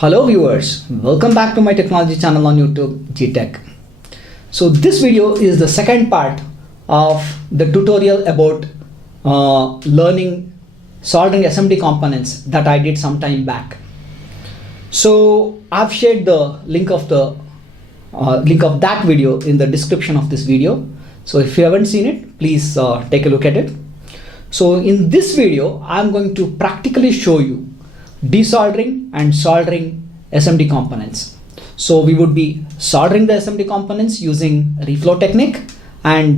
Hello viewers, welcome back to my technology channel on YouTube, GTech. So this video is the second part of the tutorial about learning soldering SMD components that I did some time back. So I've shared the link of that video in the description of this video. So if you haven't seen it, please take a look at it. So in this video, I'm going to practically show you desoldering and soldering SMD components. So we would be soldering the SMD components using reflow technique, and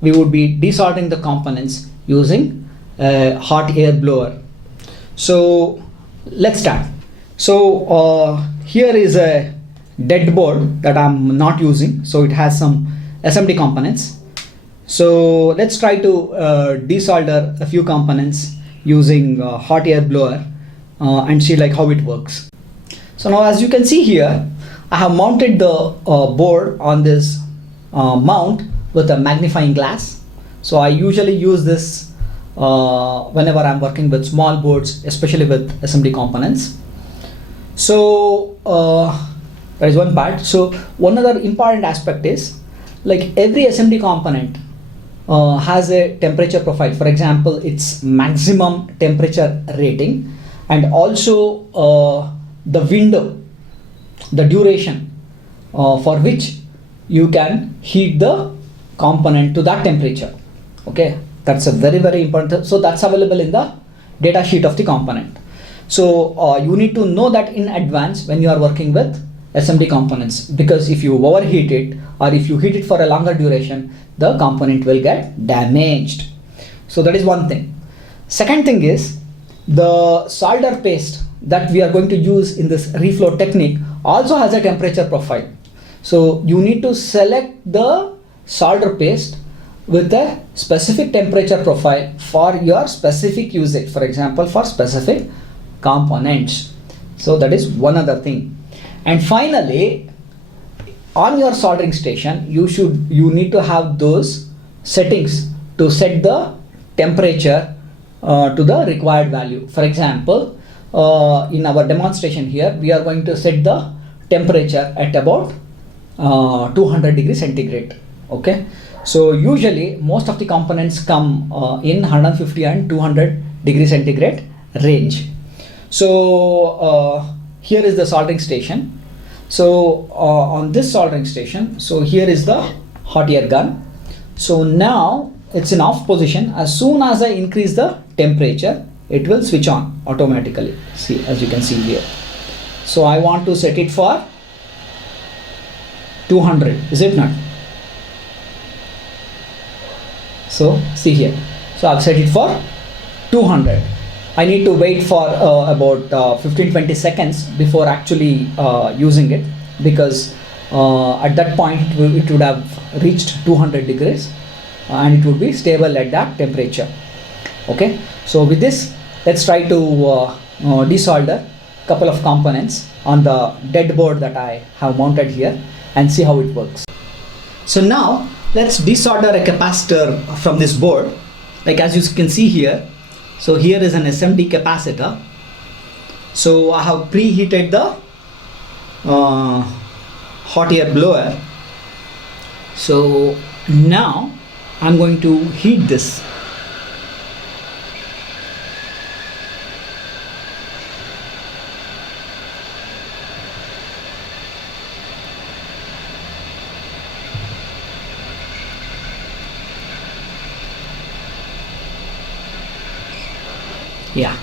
we would be desoldering the components using a hot air blower. So let's start. So here is a dead board that I'm not using, so it has some SMD components. So let's try to desolder a few components using hot air blower and see like how it works. So now as you can see here, I have mounted the board on this mount with a magnifying glass. So I usually use this whenever I'm working with small boards, especially with SMD components. So that is one part. So one other important aspect is like every SMD component has a temperature profile. For example, its maximum temperature rating, and also the window, the duration for which you can heat the component to that temperature. Okay, that's a very important. So that's available in the data sheet of the component. So you need to know that in advance when you are working with SMD components, because if you overheat it or if you heat it for a longer duration, the component will get damaged. So that is one thing. Second thing is the solder paste that we are going to use in this reflow technique also has a temperature profile. So you need to select the solder paste with a specific temperature profile for your specific usage, for example for specific components. So that is one other thing. And finally, on your soldering station, you need to have those settings to set the temperature to the required value. For example, in our demonstration here, we are going to set the temperature at about 200 degrees centigrade. Okay, so usually most of the components come in 150 and 200 degrees centigrade range. So here is the soldering station. So on this soldering station, so here is the hot air gun. So now it's in off position. As soon as I increase the temperature, it will switch on automatically. See, as you can see here. So I want to set it for 200, is it not? So see here. So I've set it for 200. I need to wait for about 15-20 seconds before actually using it, because at that point it would have reached 200 degrees and it would be stable at that temperature. Okay, so with this, let's try to desolder a couple of components on the dead board that I have mounted here and see how it works. So now let's desolder a capacitor from this board. Like as you can see here, so here is an SMD capacitor. So I have preheated the hot air blower. So now I'm going to heat this. Yeah.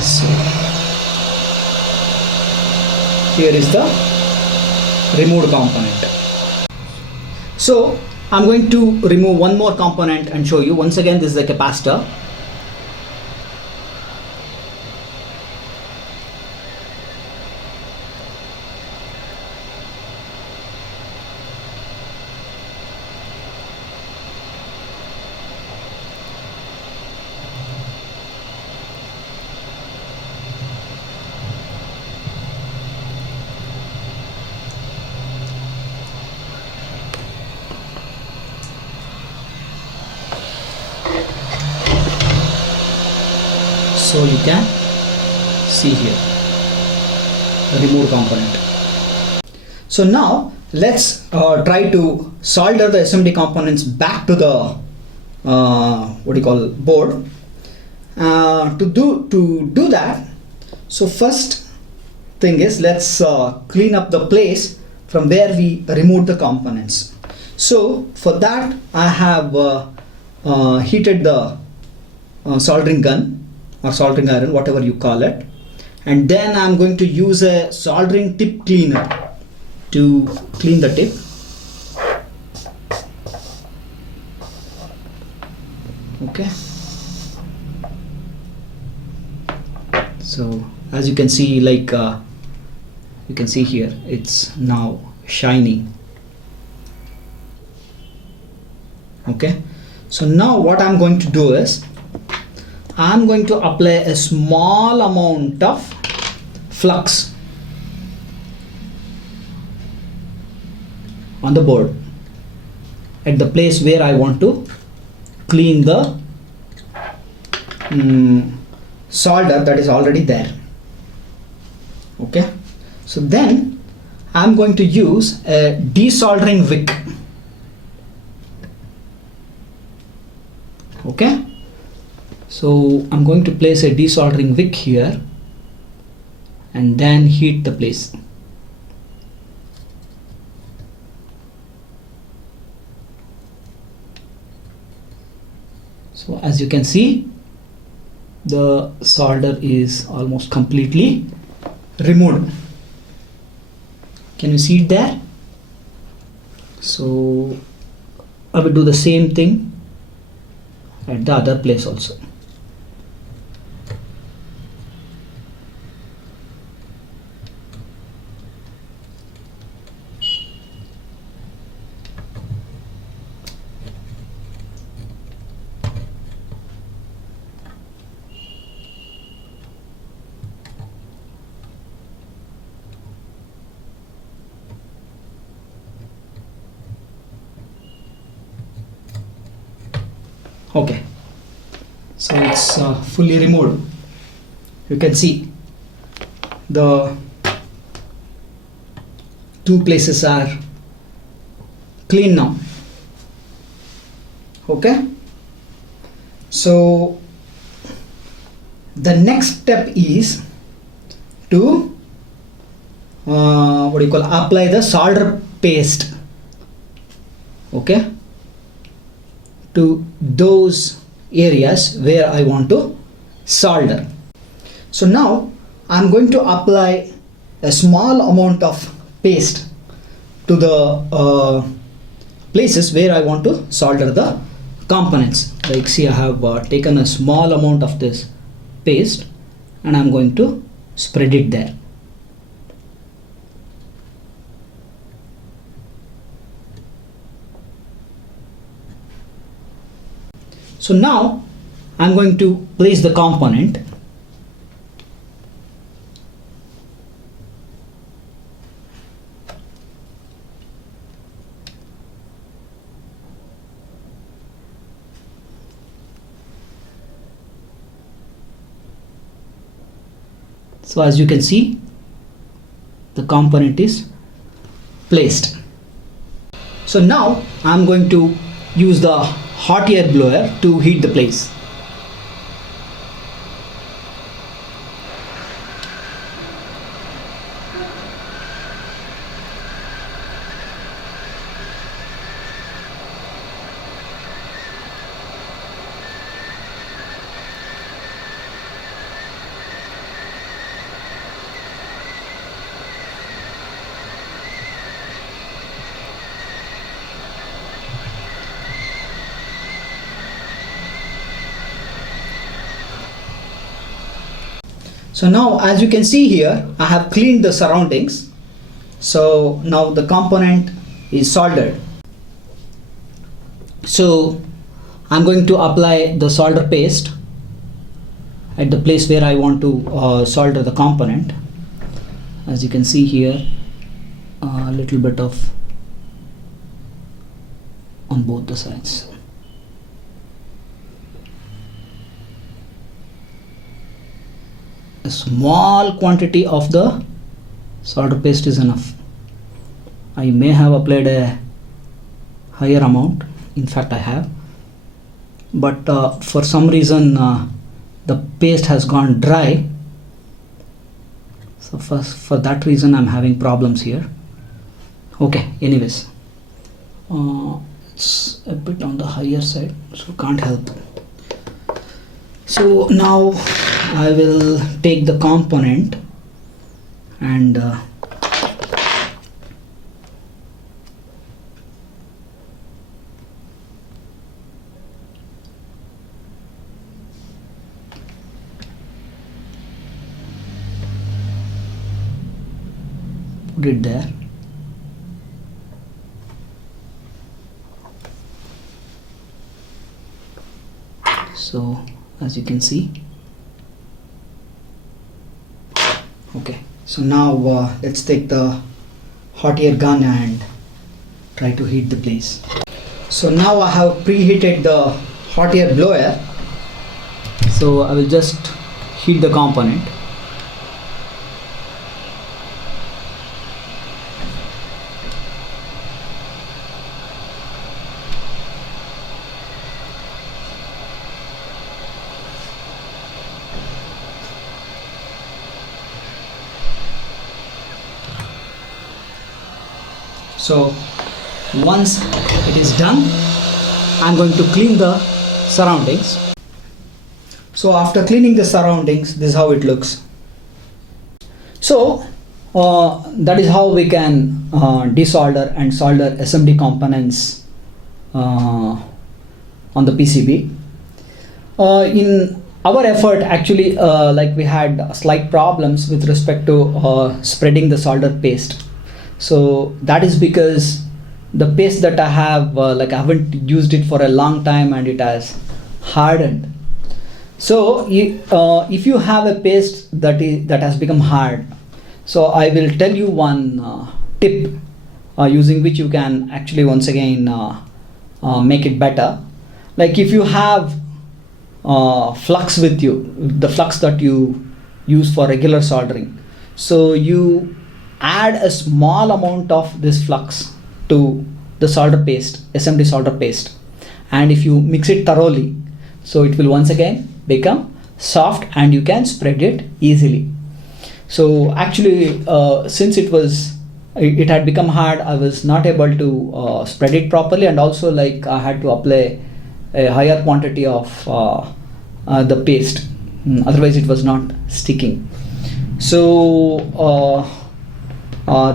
So here is the removed component. So I'm going to remove one more component and show you. Once again, this is the capacitor. So you can see here remove component. So now let's try to solder the SMD components back to the board. To do that, so first thing is let's clean up the place from where we removed the components. So for that I have heated the soldering gun or soldering iron, whatever you call it, and then I'm going to use a soldering tip cleaner to clean the tip. Okay, so as you can see, like you can see here, it's now shiny. Okay, so now what I'm going to do is I'm going to apply a small amount of flux on the board at the place where I want to clean the solder that is already there. Okay, so then I'm going to use a desoldering wick. Okay, so I'm going to place a desoldering wick here and then heat the place. So as you can see, the solder is almost completely removed. Can you see it there? So I will do the same thing at the other place also. Okay, so it's fully removed. You can see the two places are clean now. Okay, so the next step is to apply the solder paste. Okay, to those areas where I want to solder. So now I'm going to apply a small amount of paste to the places where I want to solder the components. Like see, I have taken a small amount of this paste and I'm going to spread it there. So now I'm going to place the component. So as you can see, the component is placed. So now I'm going to use the hot air blower to heat the place. So now as you can see here, I have cleaned the surroundings. So now the component is soldered. So I'm going to apply the solder paste at the place where I want to solder the component. As you can see here, a little bit of on both the sides. a small quantity of the solder paste is enough. I may have applied a higher amount, in fact I have, but for some reason the paste has gone dry, so for that reason I'm having problems here. Okay, anyways, it's a bit on the higher side, so can't help. So now I will take the component and put it there. So as you can see, okay, so now let's take the hot air gun and try to heat the place. So now I have preheated the hot air blower, so I will just heat the component. So once it is done, I'm going to clean the surroundings. So after cleaning the surroundings, this is how it looks. So that is how we can desolder and solder SMD components on the PCB. In our effort, actually, like we had slight problems with respect to spreading the solder paste. So that is because the paste that I have, like I haven't used it for a long time and it has hardened. So if you have a paste that has become hard, so I will tell you one tip using which you can actually once again make it better. Like if you have flux with you, the flux that you use for regular soldering, so you add a small amount of this flux to the solder paste, SMD solder paste, and if you mix it thoroughly, so it will once again become soft and you can spread it easily. So actually since it had become hard, I was not able to spread it properly, and also like I had to apply a higher quantity of the paste, otherwise it was not sticking. So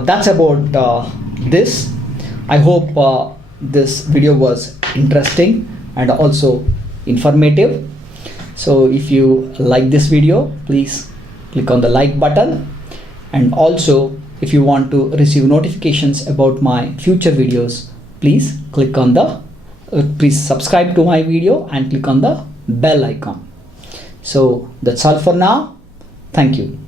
that's about this. I hope this video was interesting and also informative. So if you like this video, please click on the like button, and also if you want to receive notifications about my future videos, please click on the please subscribe to my video and click on the bell icon. So that's all for now. Thank you.